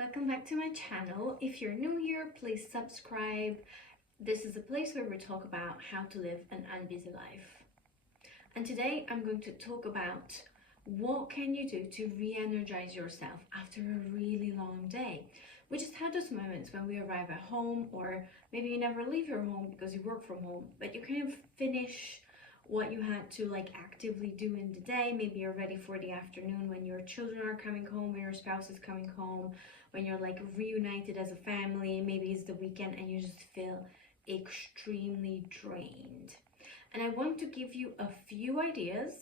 Welcome back to my channel. If you're new here, please subscribe. This is a place where we talk about how to live an unbusy life. And today I'm going to talk about what can you do to re-energize yourself after a really long day. We just had those moments when we arrive at home, or maybe you never leave your home because you work from home, but you kind of finish what you had to actively do in the day. Maybe you're ready for the afternoon when your children are coming home, when your spouse is coming home, when you're reunited as a family. Maybe it's the weekend and you just feel extremely drained. And I want to give you a few ideas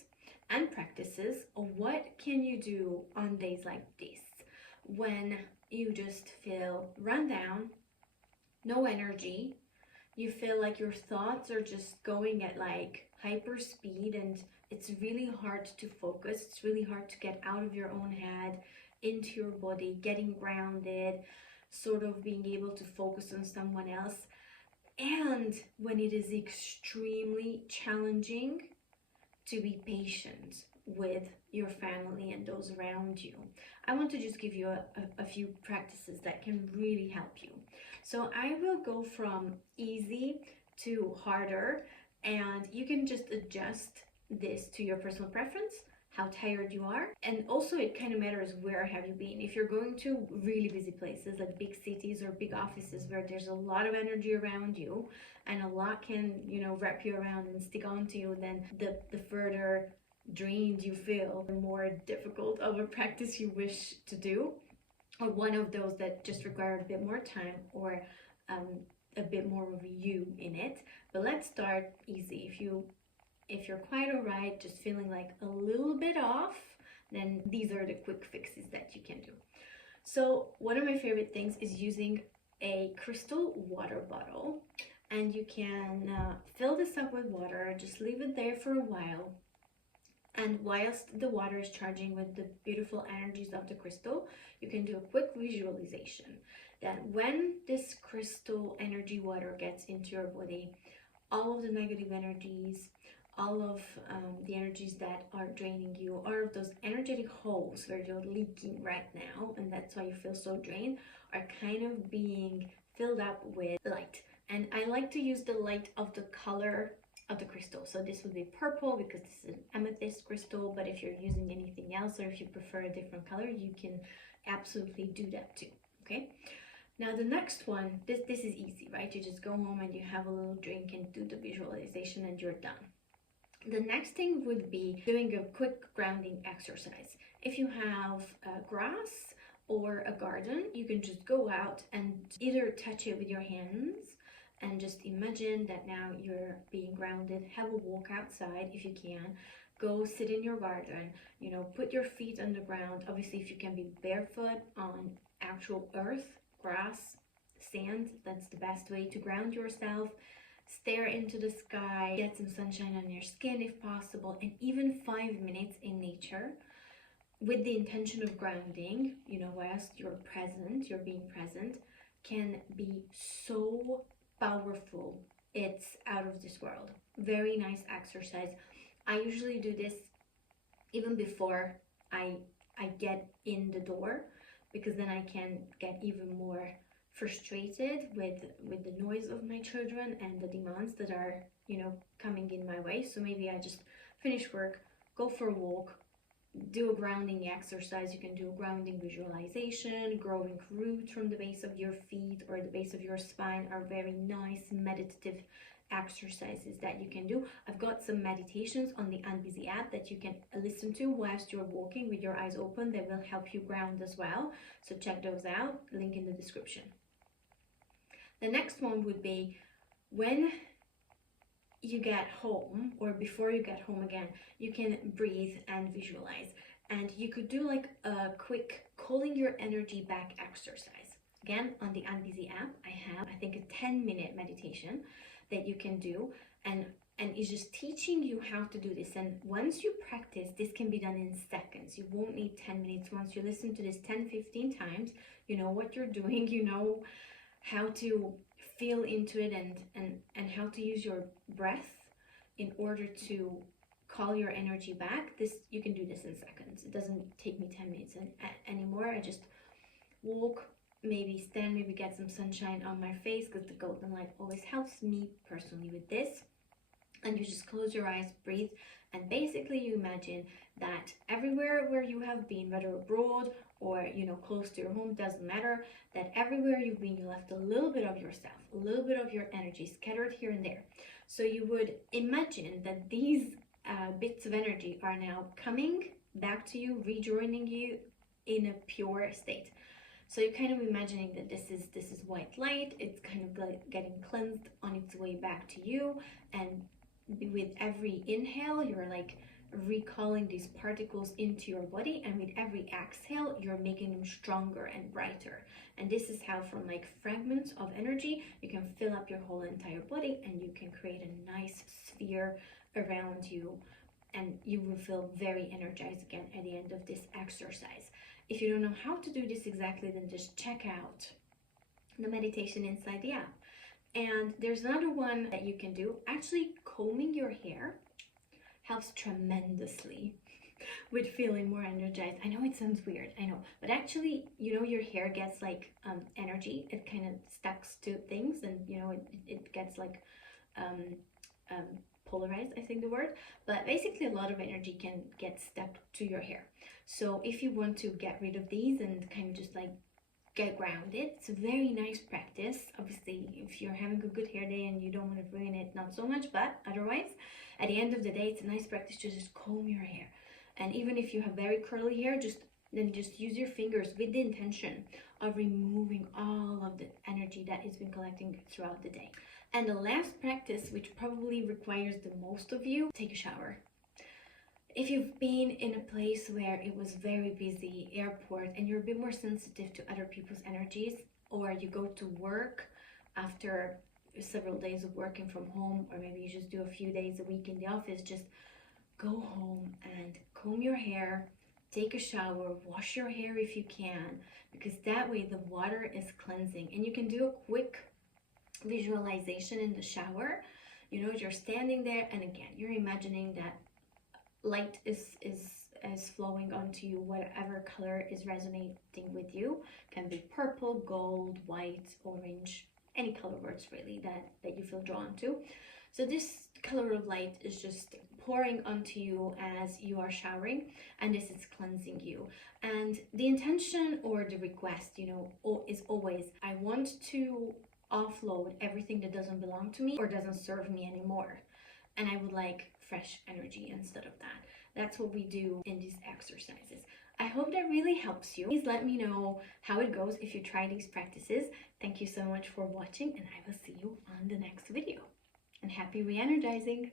and practices of what can you do on days like this when you just feel run down, no energy, you feel like your thoughts are just going at hyper speed and it's really hard to focus. It's really hard to get out of your own head into your body, getting grounded, sort of being able to focus on someone else. And when it is extremely challenging to be patient with your family and those around you. I want to just give you a few practices that can really help you. So I will go from easy to harder, and you can just adjust this to your personal preference, how tired you are. And also it kind of matters where have you been. If you're going to really busy places like big cities or big offices where there's a lot of energy around you and a lot can, wrap you around and stick onto you, then the further drained you feel, the more difficult of a practice you wish to do, or one of those that just require a bit more time or a bit more of you in it. But let's start easy. If you're quite alright, just feeling a little bit off, then these are the quick fixes that you can do. So one of my favorite things is using a crystal water bottle, and you can fill this up with water, just leave it there for a while. And whilst the water is charging with the beautiful energies of the crystal, you can do a quick visualization that when this crystal energy water gets into your body, all of the negative energies, all of the energies that are draining you, all of those energetic holes where you're leaking right now, and that's why you feel so drained, are kind of being filled up with light. And I like to use the light of the color of the crystal. So this would be purple because this is an amethyst crystal, but if you're using anything else or if you prefer a different color, you can absolutely do that too. Okay, now the next one, this is easy, right? You just go home and you have a little drink and do the visualization and you're done. The next thing would be doing a quick grounding exercise. If you have grass or a garden, you can just go out and either touch it with your hands and just imagine that now you're being grounded. Have a walk outside if you can. Go sit in your garden, put your feet on the ground. Obviously, if you can be barefoot on actual earth, grass, sand, that's the best way to ground yourself. Stare into the sky, get some sunshine on your skin if possible, and even 5 minutes in nature with the intention of grounding, whilst you're present, you're being present, can be so powerful. It's out of this world. Very nice exercise. I usually do this even before I get in the door, because then I can get even more frustrated with the noise of my children and the demands that are coming in my way. So maybe I just finish work, go for a walk, do a grounding exercise. You can do a grounding visualization. Growing roots from the base of your feet or the base of your spine are very nice meditative exercises that you can do. I've got some meditations on the Unbusy app that you can listen to whilst you're walking with your eyes open. They will help you ground as well, so check those out, link in the description. The next one would be when you get home or before you get home again, you can breathe and visualize. And you could do a quick calling your energy back exercise. Again, on the Unbusy app, I have, I think, a 10-minute meditation that you can do. And it's just teaching you how to do this. And once you practice, this can be done in seconds. You won't need 10 minutes. Once you listen to this 10-15 times, you know what you're doing, you know how to feel into it and how to use your breath in order to call your energy back. You can do this in seconds. It doesn't take me 10 minutes anymore. I just walk, maybe stand, maybe get some sunshine on my face, because the golden light always helps me personally with this. And you just close your eyes, breathe, and basically you imagine that everywhere where you have been, whether abroad or close to your home, doesn't matter, that everywhere you've been, you left a little bit of yourself, a little bit of your energy scattered here and there. So you would imagine that these bits of energy are now coming back to you, rejoining you in a pure state. So you're kind of imagining that this is white light. It's kind of getting cleansed on its way back to you, and with every inhale you're like recalling these particles into your body, and with every exhale you're making them stronger and brighter. And this is how from like fragments of energy you can fill up your whole entire body, and you can create a nice sphere around you, and you will feel very energized again at the end of this exercise. If you don't know how to do this exactly, then just check out the meditation inside the app. And there's another one that you can do. Actually, combing your hair helps tremendously with feeling more energized. I know it sounds weird, I know, but actually, your hair gets like energy. It kind of sticks to things, and it gets like polarized, I think the word, but basically a lot of energy can get stuck to your hair. So if you want to get rid of these and kind of just like get grounded, it's a very nice practice. Obviously, if you're having a good hair day and you don't want to ruin it, not so much, but otherwise, at the end of the day, it's a nice practice to just comb your hair. And even if you have very curly hair, just use your fingers with the intention of removing all of the energy that has been collecting throughout the day. And the last practice, which probably requires the most of you, take a shower. If you've been in a place where it was very busy, airport, and you're a bit more sensitive to other people's energies, or you go to work after several days of working from home, or maybe you just do a few days a week in the office, just go home and comb your hair, take a shower, wash your hair if you can, because that way the water is cleansing. And you can do a quick visualization in the shower. You're standing there, and again, you're imagining that light is flowing onto you, whatever color is resonating with you. Can be purple, gold, white, orange, any color words really that you feel drawn to. So this color of light is just pouring onto you as you are showering, and this is cleansing you. And the intention or the request, is always, I want to offload everything that doesn't belong to me or doesn't serve me anymore, and I would like fresh energy instead of that. That's what we do in these exercises. I hope that really helps you. Please let me know how it goes if you try these practices. Thank you so much for watching, and I will see you on the next video. And happy re-energizing!